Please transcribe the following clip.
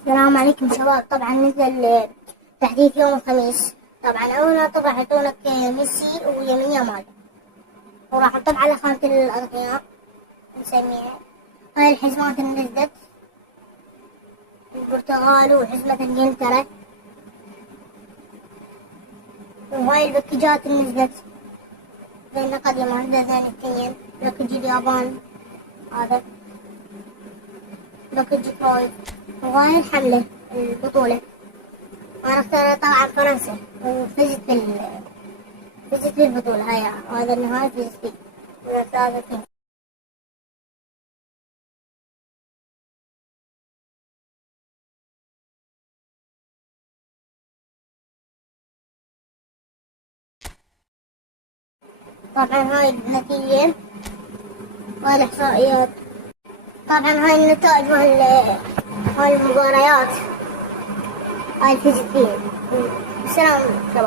السلام عليكم شباب. طبعا نزل تحديث يوم الخميس. طبعا أول طبعا يعطونك ميسي ويمين يامال، وراح نطبع على خانة الأغنياء نسميها. هاي الحزمات اللي نزلت البرتغال وحزمة انجلترا، وهاي الباكجات اللي نزلت زي قديمة زين اثنين باكج اليابان، هذا باكج فايز، وهاي الحملة البطولة. أنا اخترت طبعا فرنسا وفزت فزت بالبطولة. هاي هذا النهائي فزت فيه 3-2. طبعا هاي النتيجة وهاي الإحصائيات. طبعا هاي النتائج هاي المباريات هاي فزت فيه. السلام.